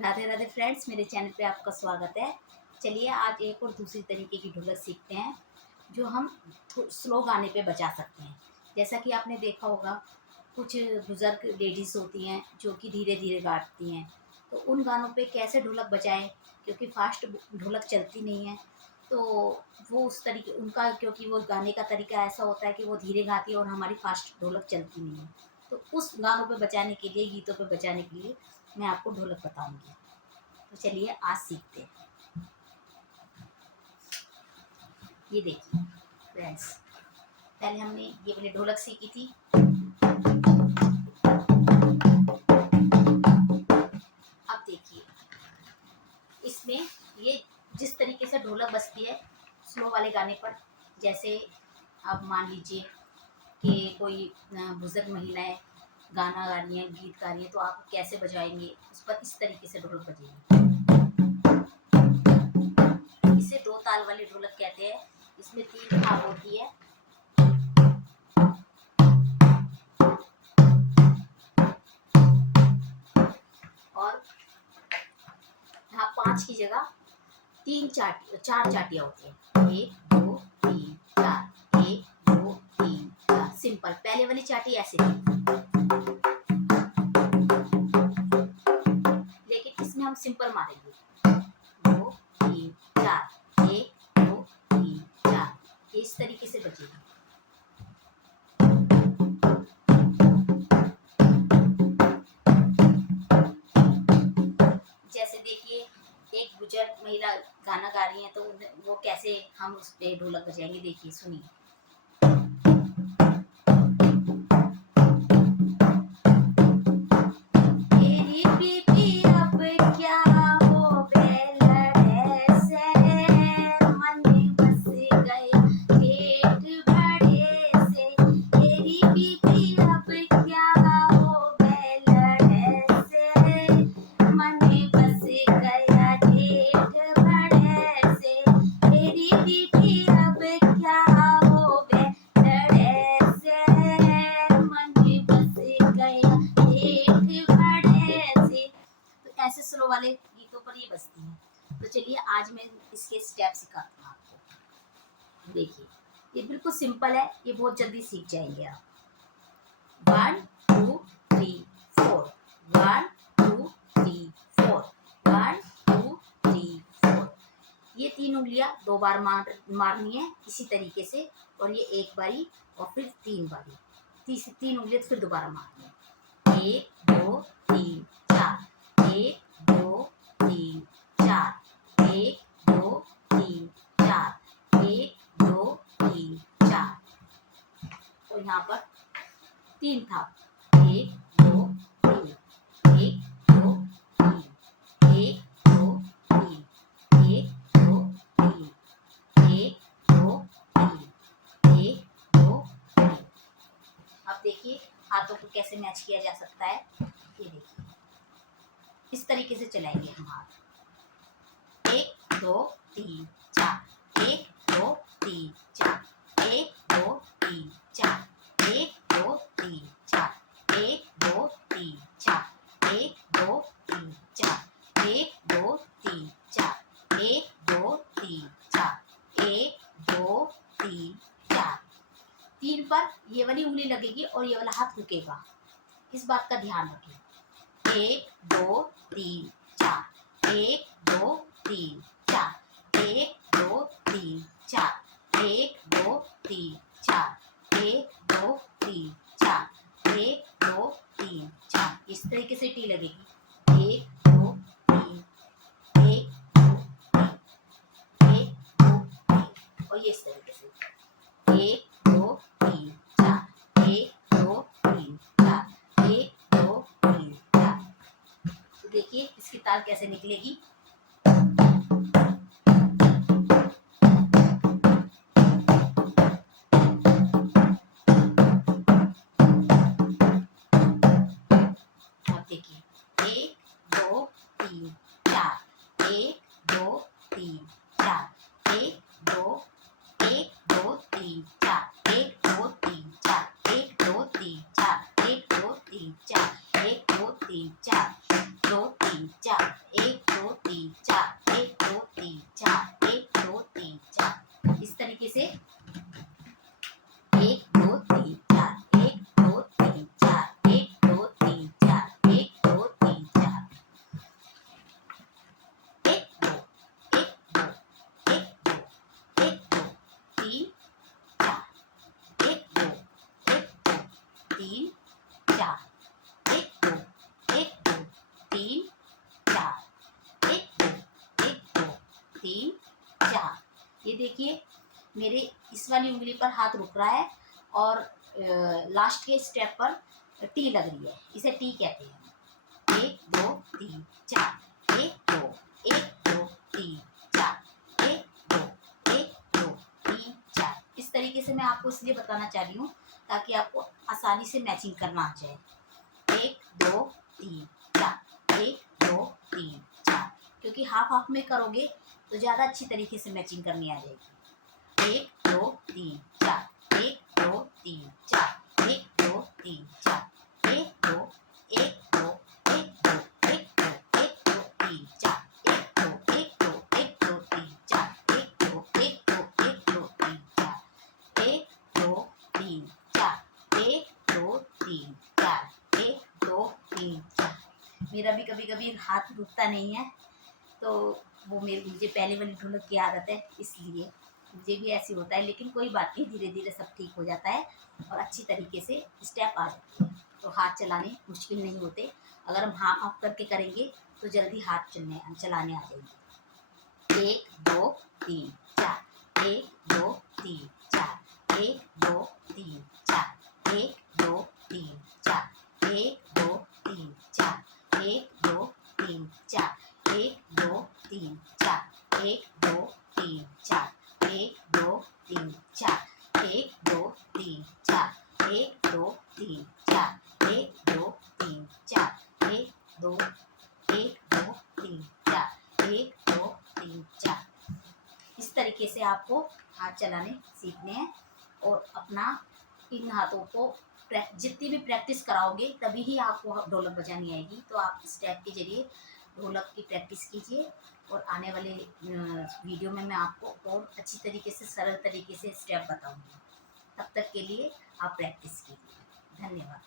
Radhe Radhe friends, मेरे channel पे आपका स्वागत है। चलिए आज एक और दूसरी तरीके की ढोलक सीखते हैं जो हम स्लो गाने पे बजा सकते हैं। जैसा कि आपने देखा होगा, कुछ बुज़ुर्ग लेडीज़ होती हैं जो कि धीरे धीरे गाती हैं, तो उन गानों पे कैसे ढोलक बजाएं, क्योंकि फास्ट ढोलक चलती नहीं है। तो वो उस तरीके उनका, क्योंकि वो गाने का तरीका ऐसा होता है कि वो धीरे गाती है और हमारी फास्ट ढोलक चलती नहीं है। तो उस गानों पे बजाने के लिए, गीतों पे बजाने के लिए मैं आपको ढोलक बताऊंगी। तो चलिए आज सीखते हैं। ये देखिए फ्रेंड्स, पहले हमने ये वाली ढोलक सीखी थी। अब देखिए इसमें ये जिस तरीके से ढोलक बजती है स्लो वाले गाने पर, जैसे अब मान लीजिए कि कोई बुजुर्ग महिलाएं गाना गा रही हैं, गीत गा रही हैं, तो आप कैसे बजाएंगे उस पर, इस तरीके से ढोलक बजेगी। इसे दो ताल वाली ढोलक कहते हैं। इसमें 3 थाप होती है। और यहाँ 5 की जगह 4 चाटियाँ होती हैं। 1 2 3 4, 1 2 3 4। सिंपल पहले वाली चाटी ऐसे थी, लेकिन इसमें हम सिंपल मारेंगे। 2 3 4, 1 2 3 4, इस तरीके से बजेगी। जैसे देखिए एक बुजुर्ग महिला गाना गा रही है, तो वो कैसे हम उस पे ढोलक बजाएंगे, देखिए सुनिए। ऐसे स्लो वाले गीतों पर ये बजती है। तो चलिए आज मैं इसके स्टेप सिखाती हूँ आपको। देखिए ये बिल्कुल सिंपल है, ये बहुत जल्दी सीख जाएंगे आप। 1 2 3 4, 1 2 3 4, 1 2 3 4। ये 3 उंगलियां 2 बार मारनी है इसी तरीके से, और ये 1 बारी और फिर 3 बारी, 3 उंगलियां फिर दोबारा मारनी है। 1 2 3 4, 1 2 3 4, 1 2 3 4, 1 2 3 4। और यहाँ पर 3 था। 1 2 3, 1 2 3, 1 2 3, 1 2 3, 1 2 3, 1 2 3। अब देखिए हाथों को कैसे मैच किया जा सकता है। ये देखिए इस तरीके से चलाएंगे हम हाथ। 1 2 3 4, 1 2 3 4, 1 2 3 4, 1 2 3 4, 1 2 3 4, 1 2 3 4, 1 2 3 4, 1 2 3 4, 1 2 3 4। 3 पर ये वाली उंगली लगेगी और ये वाला हाथ रुकेगा, इस बात का ध्यान रखें। 1 2 3 4, 1 2 3 4, 1 2 3 4, 1 2 3 4, 1 2 3 4, 1 2 3 4। इस तरीके से टी लगेगी। 1 2 3, 1 2 3, 1 2 3, और ये इस तरीके से 1 2 3 4, 1 2 3 4, 1 2 3 4। तो देखिए इसकी ताल कैसे निकलेगी। अब देखिए 1 2 3 4, 1 2 3 4, 1 2 1 2 3 4, 1 2 3 4, 1 2 3 4, 1 2 3 4, 1 2 3 4, 2 3 तीन चार, 1 2 3 4, 1 2 3 4, 1 2 3 4। इस तरीके से 1 2 3 4, 1 2 3 4, 1 2 3 4, 1 2 3 4, 1 2 1 2 1 2 1 2 3 4, 1 2 1 2 3 4, 1 2 1 2 3 4, 1 2 1 2 3 4। ये देखिए मेरे इस वाली उंगली पर हाथ रुक रहा है और लास्ट के स्टेप पर टी लग रही है, इसे टी कहते हैं। 1 2 3 4, 1 2 1 2 3 4, 1 2 1 2 3 4। इस तरीके से मैं आपको इसलिए बताना चाह रही हूँ ताकि आपको आसानी से मैचिंग करना आ जाए। 1 2 3 4, 1 2 3 4, क्योंकि हाफ हाफ में करोगे तो ज़्यादा अच्छी तरीके से मैचिंग करनी आ जाएगी। 1 2 3 4, 1 2 3 4, 1 2 3 4, 1 2 1 2 1 2 1 2 1 2 3 4, 1 2 1 2 1 2 3 4, 1 2 1 2 1 2 3 4, 1 2 3 4, 1 2 3 4, 1 2 3 4। मेरा भी कभी कभी हाथ रुकता नहीं है, तो वो मुझे पहले वाली ढोलक की आदत है, इसलिए मुझे भी ऐसे होता है। लेकिन कोई बात नहीं, धीरे धीरे सब ठीक हो जाता है और अच्छी तरीके से स्टेप आ जाते हैं, तो हाथ चलाने मुश्किल नहीं होते। अगर हम हाफ हाफ करके करेंगे तो जल्दी हाथ चलाने आ जाएंगे। 1 2 3 4, 1 2 3 4, 1 2 3 4, 1 2 3 4, 1 2 3 4, 1 2 3 4, 1 2 3 4, 1 2 3 4, 1 2 3 4, 1 2 3 4, 1 2 3 4, 1 2 3 4, 1 2 1 2 3 4, 1 2 3 4। इस तरीके से आपको हाथ चलाने सीखने हैं और अपना इन हाथों को जितनी भी प्रैक्टिस कराओगे तभी ही आपको ढोलक बजानी आएगी। तो आप स्टेप के जरिए ढोलक की प्रैक्टिस कीजिए और आने वाले वीडियो में मैं आपको और अच्छी तरीके से सरल तरीके से स्टेप बताऊंगी। तब तक के लिए आप प्रैक्टिस कीजिए। धन्यवाद।